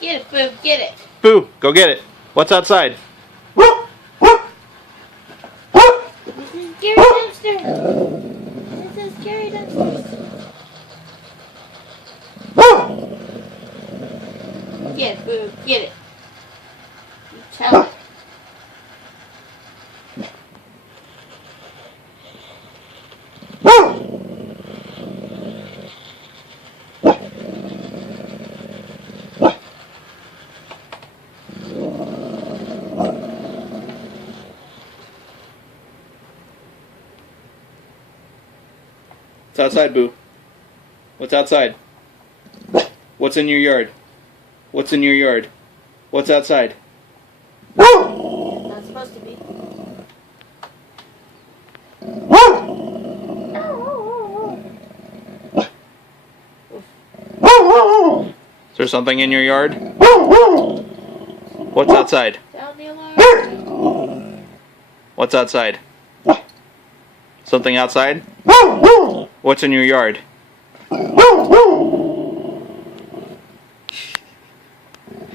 Get it, Boo. Get it. Boo, go get it. What's outside? This is Gary Dempster. This is Gary Dempster. Get it, Boo. Get it. You tell it. What's outside, Boo? What's outside? What's in your yard? What's in your yard? What's outside? Not supposed to be. Is there something in your yard? What's outside? Sound the alarm. What's outside? Something outside? What's in your yard?